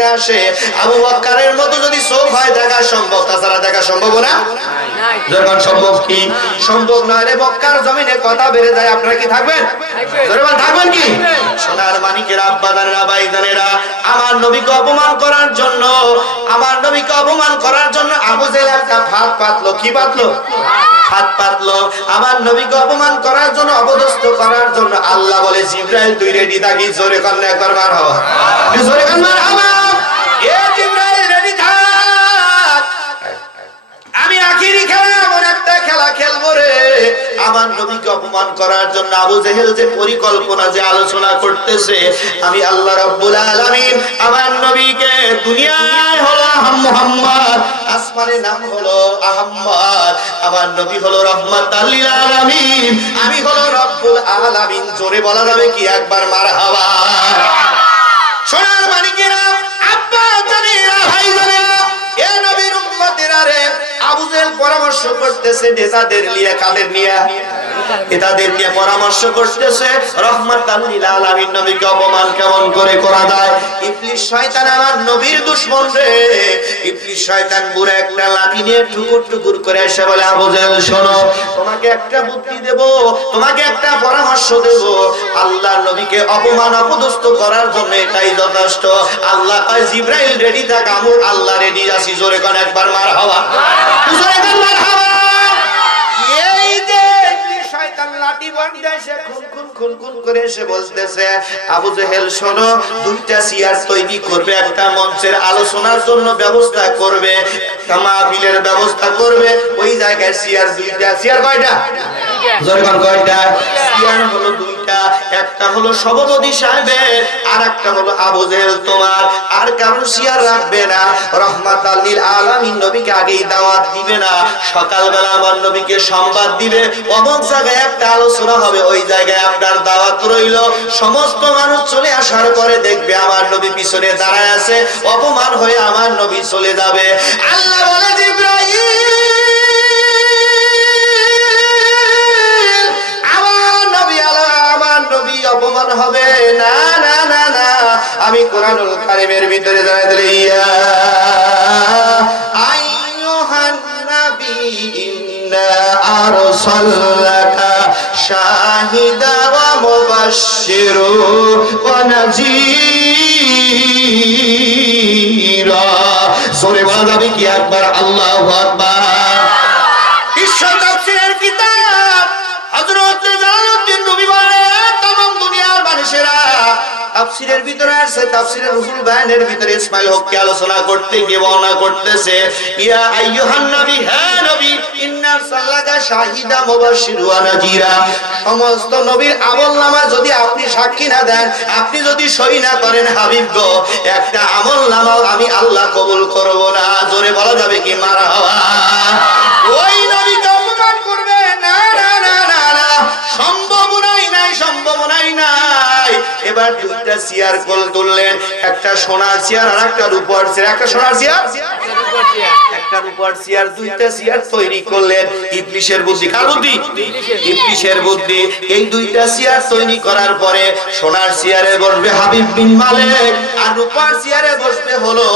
থেকে আসে, আবু বকরের মতো যদি চোখ হয় দেখা সম্ভব, তাছাড়া দেখা সম্ভব না। যখন সম্ভব কি সম্ভব নয় রে, মক্কার জমিনে কথা বেড়ে যায়, আপনারা কি থাকবেন? থাকবেন কি? সোনার মানিকেরা, আব্বাদানেরা, ভাইজানেরা, আমার নবীকে অপমান করার জন্য, আমার নবীকে অপমান করার জন্য আবু জেহেল একটা ফাঁদ পাতলো। কি পাতলো? হাত পাতলো। আমার নবীকে অপমান করার জন্য, অপদস্থ করার জন্য আল্লাহ বলে জিবরাইল তুই রেডি থাকিস। জোরে কন্যা একবার মারহাবা, জোরে কন্যা মারহাবা। এ জিবরাইল রেডি থাক, আমি আখিরি খেলা, এমন একটা খেলা খেলবো রে। আমার নবীকে অপমান করার জন্য আবু জেহেল যে পরিকল্পনা, যে আলোচনা করতেছে, আমি আল্লাহ রাব্বুল আলামিন আমার নবীকে দুনিয়ায় হলো মুহাম্মদ, আসমানে নাম হলো আহমদ, আমার নবী হলো রাহমাতাল লিল আলামিন, আমি হলো রব্বুল আলামিন। জোরে বলা যাবে কি একবার মারহাবা। সোনার মানিকেরা, আব্বা জানেরা, ভাই জানেরা, এ নবীর উম্মতেরা রে, আবু জেহেল পরামর্শ করতেছে নেতাদের নিয়ে। কাদের নিয়ে? নেতাদের নিয়ে পরামর্শ করতেছে রাহমাতাল লিল আলামিন নবীকে অপমান কেমন করে করা যায়। ইবলিস শয়তান আমার নবীর দুশমন রে। ইবলিস শয়তান বুড়ো একটা লাঠি নিয়ে টুকুর টুকুর করে এসে বলে, আবু জেহেল শোনো, তোমাকে একটা বুদ্ধি দেব, তোমাকে একটা পরামর্শ দেব। আল্লাহর নবীকে অপমান অপদস্থ করার জন্য এটাই যথেষ্ট। আল্লাহ কয় জিবরাইল রেডি থাক, আমি আল্লাহ রেডি আছি। জোরে কোন একবার মারহাবা, জোরে কোন মারহাবা। এই যে শয়তান লাঠি বাঁধে এসে খুন খুন করে এসে বলতেছে, আবু জেহেল শোনো, দুইটা চেয়ার তৈরি করবে, একটা মঞ্চের আলোচনার জন্য ব্যবস্থা করবে, মাহফিলের ব্যবস্থা করবে। ওই জায়গায় চেয়ার দুইটা। চেয়ার কয়টা? জোরে কোন কয়টা? চেয়ার হলো দুইটা, একটা হলো সভাপতি সাহেবের, আর একটা হলো আবু জেহেল তোমার। আর কারণ চেয়ার রাখবে না। রাহমাতাল লিল আলামিন নবীকে আগেই দাওয়াত দিবে না, সকালবেলা আমার নবীকে সংবাদ দিবে, অমুক জায়গায় একটা আলোচনা হবে, ওই জায়গায় আপনার দাওয়াত রইল। সমস্ত মানুষ চলে আসার পরে দেখবে আমার নবী পিছনে দাঁড়ায় আছে, অপমান হয়ে আমার নবী চলে যাবে। আল্লাহ বলে জিবরাইল, অপমান হবে না, না না না। আমি কোরআনুল কারীমের ভিতরে জানাই দিলে, ইয়া আইয়ুহান নাবী ইন্না আরসালনাকা শাহিদা ওয়া মুবাশশিরু ওয়া নাযীরা। জোরে বলা যাবে কি একবার আল্লাহু আকবার। বিশ্ব তাফসীরের কিতাব হযরত জালালউদ্দিন নবী বলে, তাফসীরের ভিতরে আছে, তাফসীরের রুহুল বায়ানের ভিতরে ইসমাইল হককে আলোচনা করতে গিয়ে বর্ণনা করতেছে, ইয়া আইয়ুহান নবী, হে নবী, ইন্না সাল্লাকা শাহিদা মুবাশশিরু ওয়া নাযীরা। সমস্ত নবীর আমলনামা যদি আপনি সাক্ষী না দেন, আপনি যদি সই না করেন, হাবিব গো, একটা আমলনামাও আমি আল্লাহ কবুল করব না। জোরে বলা যাবে কি মারহাবা। ওই নবীকে অপমান করবে না, না না না না, সম্ভাবনাই নাই, সম্ভাবনাই নাই। এবার দুইটা চেয়ার কোল তুললেন, একটা সোনার চেয়ার আর একটা রূপার চেয়ার। একটা সোনার চেয়ার, একটা রূপার চেয়ার, দুইটা চেয়ার তৈরি করলেন। ইবলিসের বুদ্ধি। কার বুদ্ধি? ইবলিসের বুদ্ধি। এই দুইটা চেয়ার তৈরি করার পরে সোনার চেয়ারে বসবে হাবিব বিন মালিক, আর রূপার চেয়ারে বসবে হলো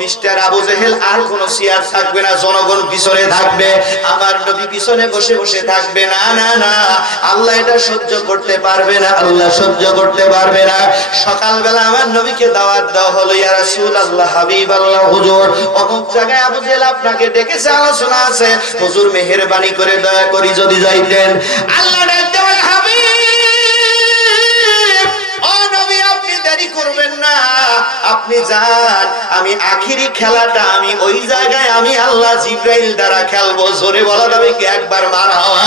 মিস্টার আবু জেহেল। আর কোন চেয়ার থাকবে না, জনগণ পিছনে থাকবে, আমার নবী পিছনে বসে বসে থাকবে। না না না, আল্লাহ এটা সহ্য করতে পারবে না, আল্লাহ সহ্য করতে পারবে না। সকালবেলা আমার নবীকে দাওয়াত দেওয়া হলো, ইয়া রাসূলুল্লাহ, হাবিব আল্লাহ, হুজুর অমুক জায়গায় আবু জেহেল আপনাকে ডেকেছে, আলোচনা আছে, হুজুর মেহেরবানি করে দয়া করি যদি যাইতেন। আল্লাহ ডাকতে বলে, হাবিব ও নবী, আপনি দেরি করবেন না, আপনি যান, আমি আখিরি খেলাটা আমি ওই জায়গায় আমি আল্লাহ জিবরাইল দ্বারা খেলবো। জোরে বলা যাবে কি একবার মারহাবা।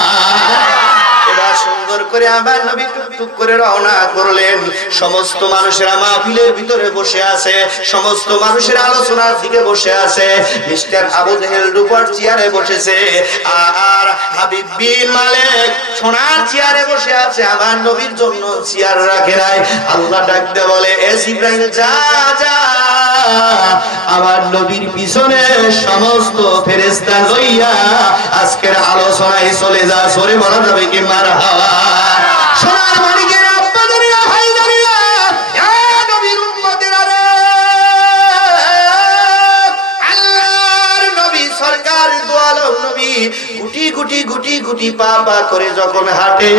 এবার সুন্দর করে আমার নবী টুকটুক করে রওনা করলেন। সমস্ত মানুষেরা মাহফিলের ভিতরে বসে আছে, সমস্ত মানুষের আলোচনার দিকে বসে আছে। মিস্টার আবু জেহেল রূপার চেয়ারে বসেছে, আর হাবিব বিন মালিক সোনার চেয়ারে বসে আছে। আমার নবীর জন্য চেয়ার রাখে নাই। আল্লাহ ডাকতে বলে, এ জিবরাইল যা যা, আমার নবীর পিছনে সমস্ত ফেরেশতা লইয়া আজকের আলোচনায় চলে যা। সরে বলা যাবে কি মারহাবা। সোনার মানিকের আব্বাদারিয়া, ভাইদারিয়া, এ নবীর উম্মতেরা রে, গুটি গুটি গুটি গুটি পা পা করে যখন হাঁটে,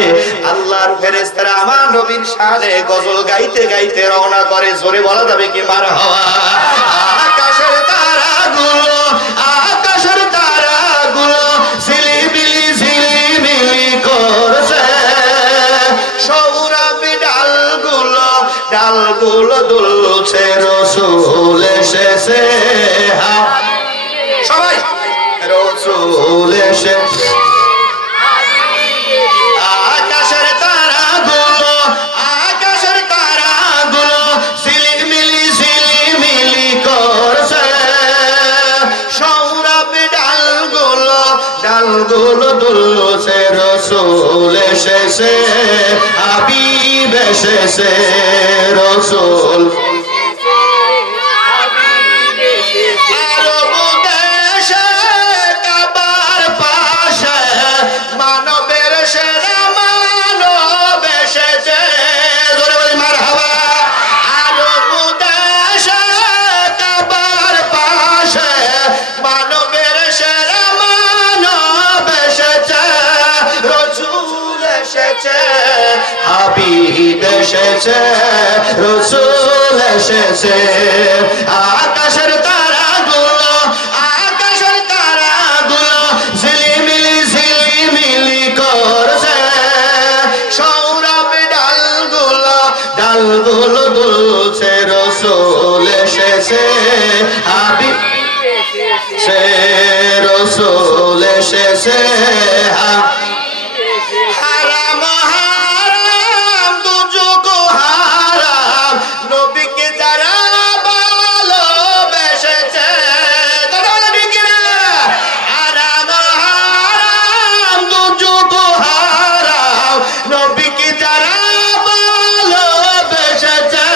আল্লাহর ফেরেশতারা আমার নবীর শানে গজল গাইতে গাইতে রওনা করে। জোরে বলা যাবে কি মারহাবা? আকাশের তারাগুলো, আকাশের তারাগুলো ঝিলিবিলি ঝিলিবিলি করছে, সৌরভী ডালগুলো ডালগুলো দুলছে, রসুল এসেছে। সবাই রসুল এসেছে। আকাশের তারাগুলো, আকাশের তারাগুলো ঝিলিমিলি ঝিলিমিলি করছে, সৌরভী ডালগুলো ডালগুলো দুলছে, রসুল এসেছে, হাবিব এসেছে, রসুল। আরব দেশে কাবার পাশে মানবের সেরা মানব এসেছে। জোরে বলি মারহাবা। আরব দেশে কাবার পাশে মানবের সেরা মানব এসেছে, রসুল এসেছে, হাবিব এসেছে, রসুল এসেছে। আকাশের তারাগুলো, আকাশের তারাগুলো ঝিলিমিলি ঝিলিমিলি করছে, সৌরভী ডালগুলো ডালগুলো দুলছে, রসুল এসেছে, হাবিব সে, রসুল এসেছে। হারাম হারাম দুজক হারাম, নবীকে যারা ভালোবেসেছে। কথা বলে ঠিক কিনা? হারাম হারাম দুজক হারাম, নবীকে যারা ভালোবেসেছে,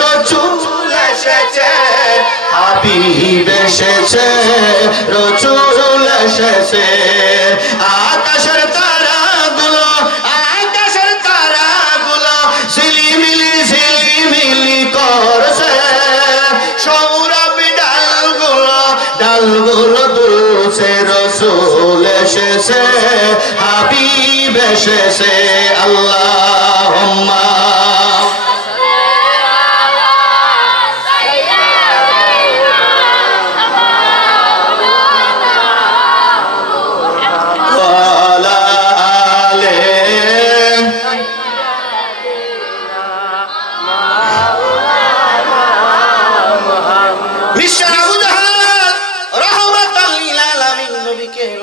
রসুল এসেছে, হাবিব এসেছে, রসুল এসেছে। আকাশের তারাগুলো, আকাশের তারাগুলো ঝিলিমিলি ঝিলিমিলি করছে, সৌরভী ডালগুলো ডালগুলো দুলছে, রসুল এসেছে, হাবিব এসেছে। আল্লাহুম্মা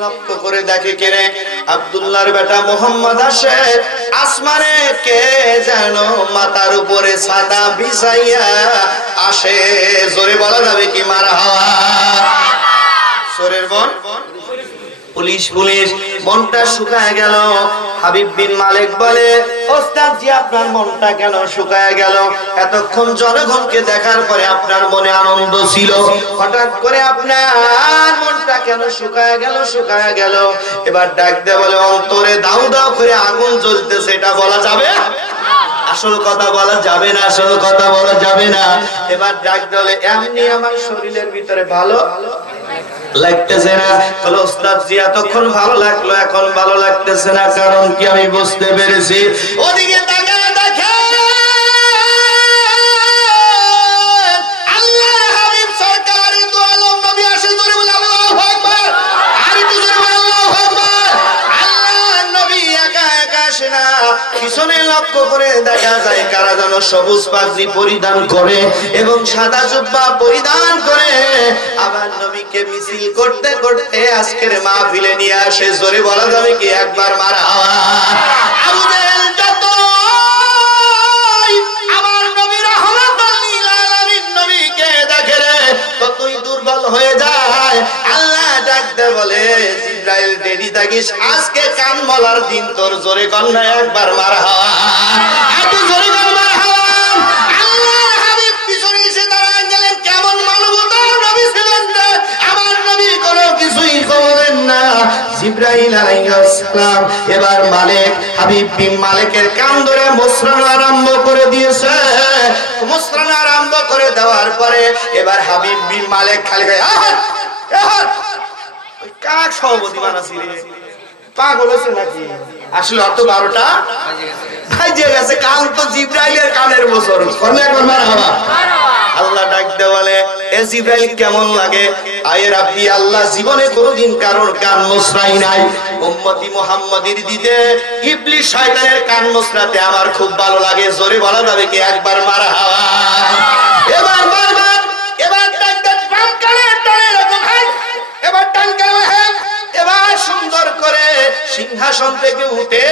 লক্ষ্য করে দেখে কেনে আব্দুল্লাহর বেটা মোহাম্মদ আসে, আসমানে কে যেন মাথার উপরে ছাতা বিছাইয়া আসে। জোরে বলা যাবে কি মারহাবা? সোরের বন পুলিশ পুলিশ মনটা শুকায় গেল। হাবিব বিন মালিক বলে, ওস্তাদ জি আপনার মনটা কেন শুকায় গেল? এতক্ষণ জনগণকে দেখার পরে আপনার মনে আনন্দ ছিল, হঠাৎ করে আপনার মনটা কেন শুকায় গেল? শুকায় গেল। এবার ডাক দে বলে, অন্তরে দাউ দাউ করে আগুন জ্বলতেছে, এটা বলা যাবে? আসল কথা বলা যাবে না, আসল কথা বলা যাবে না। এবার ডাক দলে, এমনি আমার শরীরের ভিতরে ভালো লাগতেছে না। বলে, ওস্তাদ জি এতক্ষণ ভালো লাগলো, এখন ভালো লাগতেছে না, কারণ কি আমি বুঝতে পেরেছি। ওদিকে তাকায় দেখে আল্লাহর হাবিব সরকার দু আলম নবী আসে। জোরে বলে আল্লাহু আকবার। আর একটু জোরে বলে আল্লাহু আকবার। আল্লাহর নবী একা একা আসে না, পিছনে লক্ষ্য করে দেখা যায় কারা যেন সবুজ পাগড়ি পরিধান করে এবং সাদা জুব্বা পরিধান করে আবার নবীকে মিছিল করতে করতে আজকের মাহফিলে নিয়ে আসে। জোরে বলা যাবে কি একবার মারহাবা? আবু জেহেল যত আমার নবী রাহমাতুল লিল আলামিন নবীকে দেখে রে, ততই দুর্বল হয়ে যায়। আল্লাহ ডাকতে বলে, জিবরাইল রেডি থাকিস, আজকে কান মলার দিন তোর। জোরে কন্যা একবার মারহাবা। এত জোরে কর মারহাবা। আল্লাহর হাবিব পিছনে এসে দাঁড়ায় গেলেন। কেমন মানবতার নবী ছিলেন রে, আমার নবী কোনো কিছুই করেন না। জিবরাইল আলাইহিস সালাম এবার মালিক হাবিব বিন মালিকের কান ধরে মোসরানো আরম্ভ করে দিয়েছে। মোসরানো আরম্ভ করে দেওয়ার পরে এবার হাবিব বিন মালিক খালি গায়ে ওই কাক সভাপতি বানাছি রে, পাগল হয়েছে নাকি? আসলে অত 12টা বাজে গেছে, কাল তো জিবরাইলের কানের বছর। একবার মারহাবা। আল্লাহ ডাক দে বলে, এ জিবরাইল কেমন লাগে? আয়ে রাব্বি, আল্লাহ জীবনে কোনোদিন কারোর কান মোছরাই নাই, উম্মতি মুহাম্মাদির দিতে ইবলিস শয়তানের কান মোছরাতে আমার খুব ভালো লাগে। জোরে বলা যাবে কি একবার মারহাবা? এবার মারবার, এবার ডাক দে বাম কানে টানে রাখো ভাই, এবার টান কানে, এবার সুন্দর করে সিংহাসন থেকে উঠে